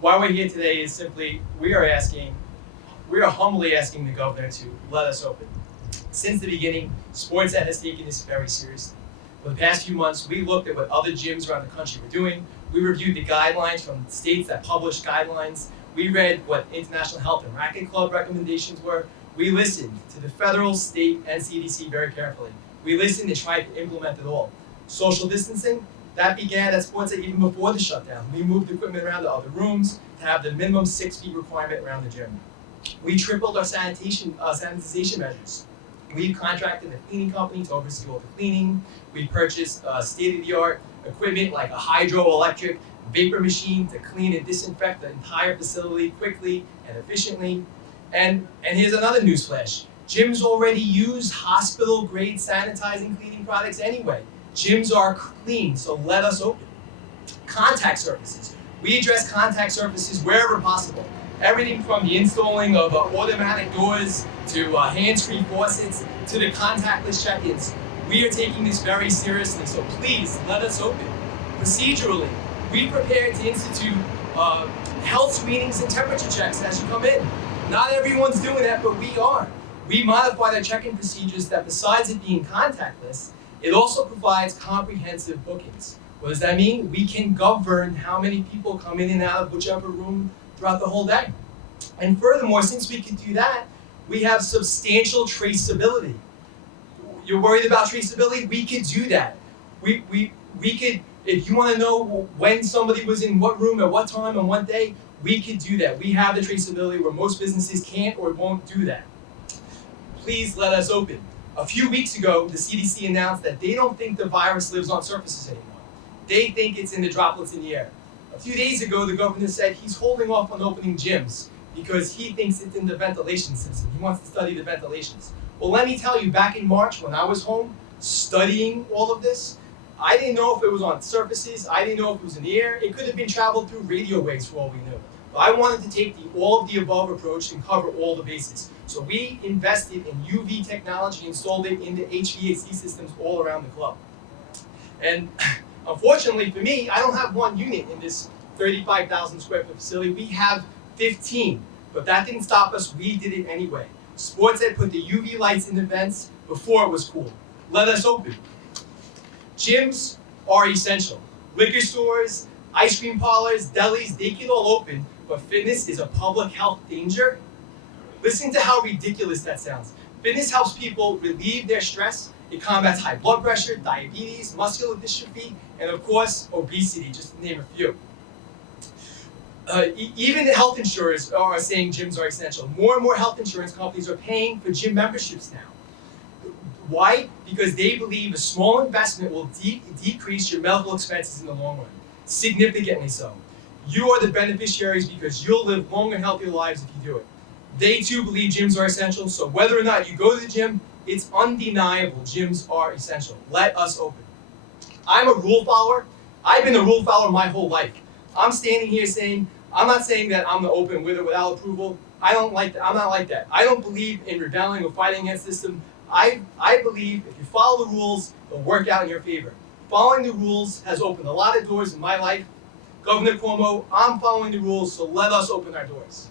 Why we're here today is simply we are humbly asking the governor to let us open. Since the beginning, Sportset has taken this very seriously. For the past few months, we looked at what other gyms around the country were doing. We reviewed the guidelines from states that published guidelines. We read what International Health and Racquet Club recommendations were. We listened to the federal, state, and CDC very carefully. We listened and tried to implement it all. Social distancing, that began at Sportset even before the shutdown. We moved equipment around to other rooms to have the minimum 6 feet requirement around the gym. We tripled our sanitization measures. We contracted a cleaning company to oversee all the cleaning. We purchased state-of-the-art equipment like a hydroelectric vapor machine to clean and disinfect the entire facility quickly and efficiently. And here's another newsflash. Gyms already use hospital-grade sanitizing cleaning products anyway. Gyms are clean, so let us open. Contact surfaces. We address contact surfaces wherever possible. Everything from the installing of automatic doors to hands-free faucets to the contactless check-ins. We are taking this very seriously, so please let us open. Procedurally, we prepare to institute health screenings and temperature checks as you come in. Not everyone's doing that, but we are. We modified our check-in procedures that besides it being contactless, it also provides comprehensive bookings. What does that mean? We can govern how many people come in and out of whichever room throughout the whole day. And furthermore, since we can do that, we have substantial traceability. You're worried about traceability? We could do that. We could, if you want to know when somebody was in what room at what time on what day, we could do that. We have the traceability where most businesses can't or won't do that. Please let us open. A few weeks ago, the CDC announced that they don't think the virus lives on surfaces anymore. They think it's in the droplets in the air. A few days ago, the governor said he's holding off on opening gyms because he thinks it's in the ventilation system. He wants to study the ventilations. Well, let me tell you, back in March when I was home studying all of this, I didn't know if it was on surfaces. I didn't know if it was in the air. It could have been traveled through radio waves for all we knew. But I wanted to take the all of the above approach and cover all the bases. So we invested in UV technology, installed it into HVAC systems all around the club. And unfortunately for me, I don't have one unit in this 35,000 square foot facility. We have 15, but that didn't stop us. We did it anyway. Sportset put the UV lights in the vents before it was cool. Let us open. Gyms are essential. Liquor stores, ice cream parlors, delis, they can all open, but fitness is a public health danger. Listen to how ridiculous that sounds. Fitness helps people relieve their stress. It combats high blood pressure, diabetes, muscular dystrophy, and of course, obesity, just to name a few. Even the health insurers are saying gyms are essential. More and more health insurance companies are paying for gym memberships now. Why? Because they believe a small investment will decrease your medical expenses in the long run, significantly so. You are the beneficiaries because you'll live longer and healthier lives if you do it. They too believe gyms are essential, so whether or not you go to the gym, it's undeniable gyms are essential. Let us open. I'm a rule follower. I've been a rule follower my whole life. I'm standing here saying, I'm not saying that I'm going to open with or without approval. I don't like that. I'm not like that. I don't believe in rebelling or fighting against the system. I believe if you follow the rules, they'll work out in your favor. Following the rules has opened a lot of doors in my life. Governor Cuomo, I'm following the rules, so let us open our doors.